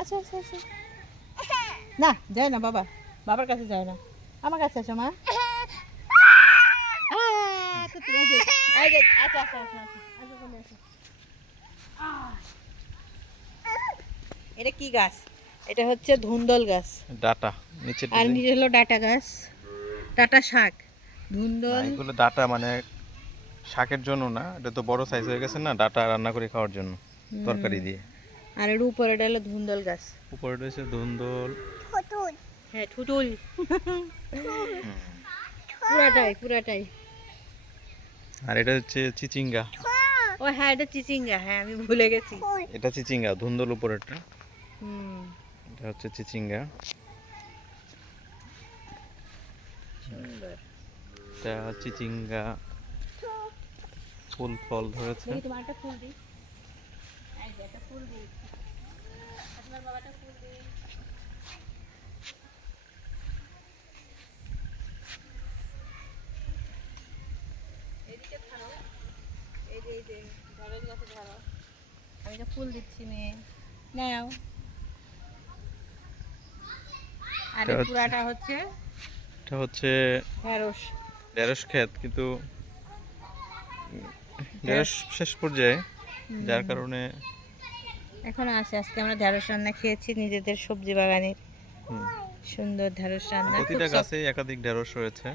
আচ্ছা আচ্ছা আচ্ছা না যায় না বাবা, বাবার কাছে যায় না, আমার কাছে আসো মা। আচ্ছা আচ্ছা আচ্ছা আচ্ছা চলে আসো। এটা কি গাছ? এটা হচ্ছে ধুন্দল গাছ। ডাটা নিচে আর নিচে হলো ডাটা গাছ, ডাটা শাক। না, ধুন্দল। এগুলো ডাটা মানে শাকের জন্য না, এটা তো বড় সাইজ হয়ে গেছে না, ডাটা রান্না করে খাওয়ার জন্য তরকারি দিয়ে। আর এর উপরে এটা হলো ধুন্দল গাছ। উপরে রয়েছে ধুন্দল। হ্যাঁ ঠুটুল। পুরাটাই পুরাটাই। আর এটা হচ্ছে চিচিঙ্গা। ও হ্যাঁ এটা চিচিঙ্গা, হ্যাঁ আমি ভুলে গেছি। এটা চিচিঙ্গা, ধুন্দল উপরেরটা। হুম এটা হচ্ছে চিচিঙ্গা। সুন্দর। এটা চিচিঙ্গা ফুল ফল ধরেছে। দেখি তোমার একটা ফুল দিই, এই যে একটা ফুল দিই, তোমার বাবাটা ফুল দিই। এদিকে ধরো, এই যে ঢেঁড়স গাছে ধরো, আমি তো ফুল দিচ্ছি মেয়ে, নাও। আর এই পুরাটা হচ্ছে এটা হচ্ছে ঢেঁড়স। ঢেঁড়স ক্ষেত, কিন্তু ঢেঁড়স শেষ পর্যায়ে, যার কারণে এখন আসে, আজকে আমরা ঢেঁড়স রান্না খেয়েছি নিজেদের সবজি বাগানের। সুন্দর ঢেঁড়স রান্না, খুব প্রতিটা গাছে একাধিক ঢেঁড়স রয়েছে।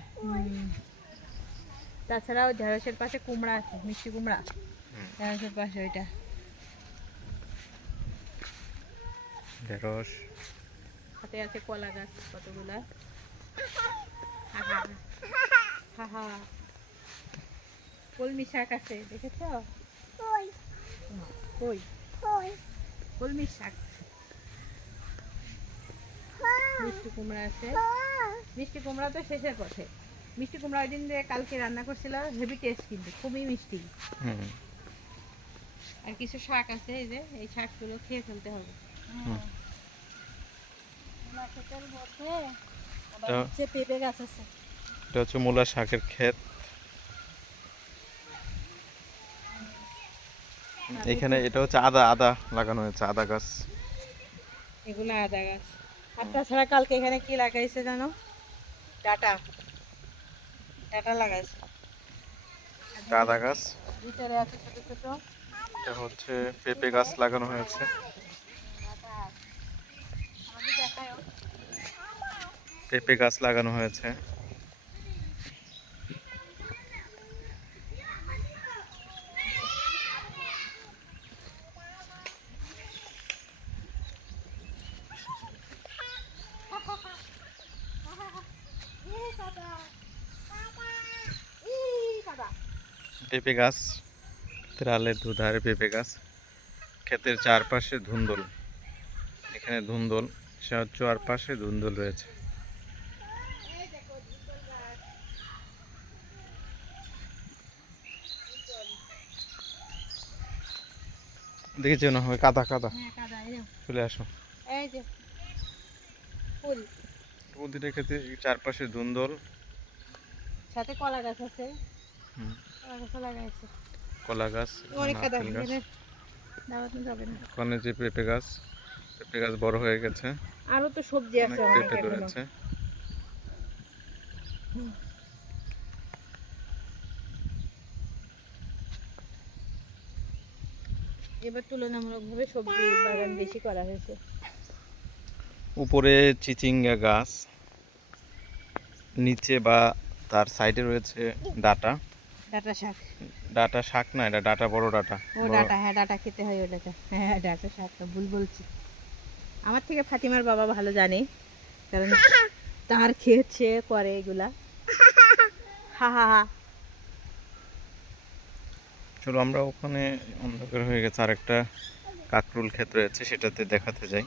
তাছাড়াও ঢেঁড়সের পাশে কুমড়া আছে, মিষ্টি কুমড়া ঢেঁড়সের পাশে ওইটা। ঢেঁড়স হাতে আছে কলা গাছ কতগুলা। হাহা কলমি শাক আছে, দেখেছ? কই কলমি শাক। মিষ্টি কুমড়া আছে, মিষ্টি কুমড়া তো শেষের পথে। মিষ্টি কুমড়া ওই দিন যে কালকে রান্না করছিল, হেভি টেস্ট, কিন্তু খুবই মিষ্টি। আর কিছু শাক আছে, এই যে এই শাকগুলো খেয়ে ফেলতে হবে। পেঁপে গাছ আছে। এটা হচ্ছে মূলা শাকের ক্ষেত। এখানে এটা হচ্ছে আদা, আদা লাগানো হয়েছে, আদা গাছ। এগুলো আদা গাছ। আর তাছাড়া কালকে এখানে কি লাগাইছে জানো? ডাটা, ডাটা লাগাইছে। আদা গাছ। ভিতরে আছে ছোট ছোট। এটা হচ্ছে পেঁপে গাছ লাগানো হয়েছে। পেঁপে গাছ লাগানো হয়েছে। পেঁপে গাছ, ত্রালের দুধারে পেঁপে গাছ। ক্ষেতের চারপাশে ধুন্দল, এখানে ধুন্দল, চারপাশে ধুন্দল রয়েছে। দেখেছি না হয় কাদা কাদা, চলে আসো। এই যে ফুল, প্রতিটা ক্ষেতে চারপাশে ধুন্দল। সাথে কলা গাছ আছে, কলা গাছ লাগাইছে। কলা গাছ, অনেক কাদা, নারকেল গাছ। দাওয়াতে যাবে না। ওখানে যে পেঁপে গাছ, পেঁপে গাছ বড় হয়ে গেছে, আরো তো সবজি আছে অনেক অনেক পেঁপে এখনো। ধরেছে। এবার তুলনামূলকভাবে সবজি বাগান বেশি করা হয়েছে। উপরে চিচিঙ্গা গাছ, নিচে বা তার সাইডে রয়েছে ডাটা। ডাটা শাক, ডাটা শাক না, এটা ডাটা, বড় ডাটা। ও ডাটা, হ্যাঁ ডাটা খেতে হয় ওটাকে, হ্যাঁ ডাটা শাকটা ভুল বলছি। আমার থেকে ফাতিমার বাবা ভালো জানে, কারণ তার খেয়েছে করে এগুলা। হা হা হা। চলো আমরা ওখানে, অন্ধকার হয়ে গেছে, আরেকটা কাকরুল ক্ষেত রয়েছে, সেটাতে দেখাতে যাই।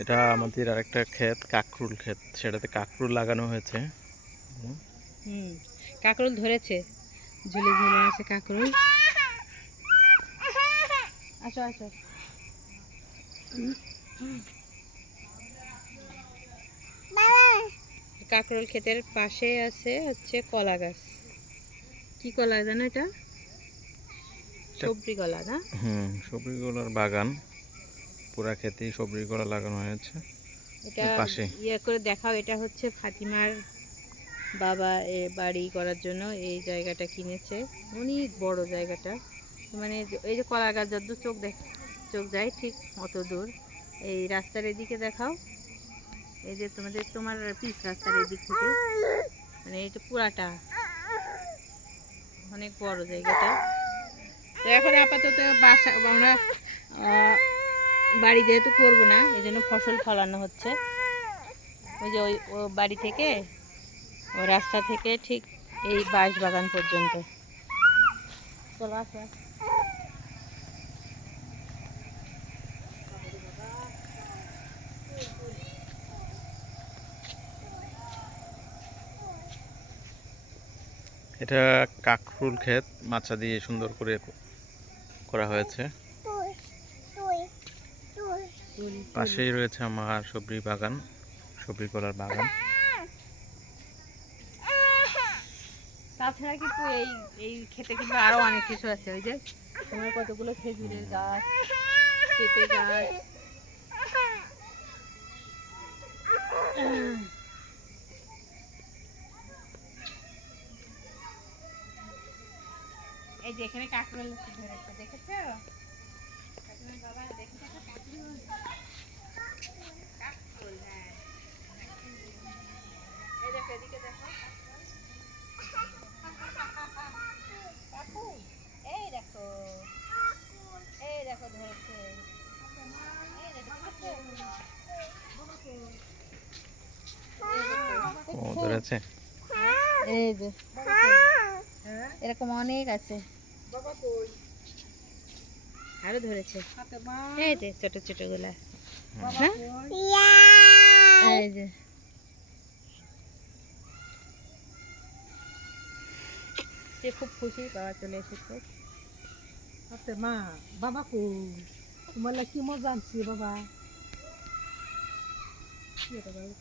এটা আমাদের আরেকটা ক্ষেত, কাকরুল ক্ষেত, সেটাতে কাকরুল লাগানো হয়েছে। কাকরুল ধরেছে, ঝুলে ঝুলে আছে কাকরুল। আসো আসো। কাকরুল ক্ষেতের পাশে আছে হচ্ছে কলা গাছ। কি কলা জানো এটা? সবজি কলা না? সবজি কলার বাগান, পুরা ক্ষেতেই সবজি কলা লাগানো হয়েছে। এটা এর পাশে ইয়ে করে দেখাও, এটা হচ্ছে ফাতিমার বাবা বাড়ি করার জন্য এই জায়গাটা কিনেছে। অনেক বড় জায়গাটা, মানে এই যে কলা গাছ যতদূর চোখ যায় ঠিক অত দূর। এই রাস্তার এদিকে দেখাও, এই যে তোমার পিচ রাস্তার এদিক থেকে, মানে এটা পুরাটা অনেক বড় জায়গাটা। তো এখন আপাতত বাসা আমরা বাড়ি যেহেতু করবো না, এই জন্য ফসল ফলানো হচ্ছে। ওই যে ও বাড়ি থেকে, ও রাস্তা থেকে ঠিক এই বাঁশ বাগান পর্যন্ত। চলো আসো। এটা কাকরুল ক্ষেত, মাচা দিয়ে সুন্দর করে করা হয়েছে। পাশেই রয়েছে আমার সবজি বাগান, সবজি কলার বাগান। তাছাড়া কিন্তু এই খেতে কিন্তু আরো অনেক কিছু আছে। ওই যে তোমার কতগুলো খেজুরের গাছ, পেঁপে গাছ, এই যে এখানে কাঁকরোল ধরেছে, দেখেছো? কাঁকরোলের বাবা দেখেছো কাঁকরোল? কাঁকরোল, হ্যাঁ। এই দেখো, এদিকে দেখো। কাকু, এই দেখো, এই দেখো ধরেছে। এই দেখো, ও ধরেছে। এই যে এরকম অনেক আছে, আরো ধরেছে। এই যে ছোট ছোট গুলা, হ্যাঁ? এই যে সে খুব খুশি, বাবা চলে এসেছে। আতে মা, বাবা কো তোমার কি মজা আনছি বাবা? কি এটা বাবা?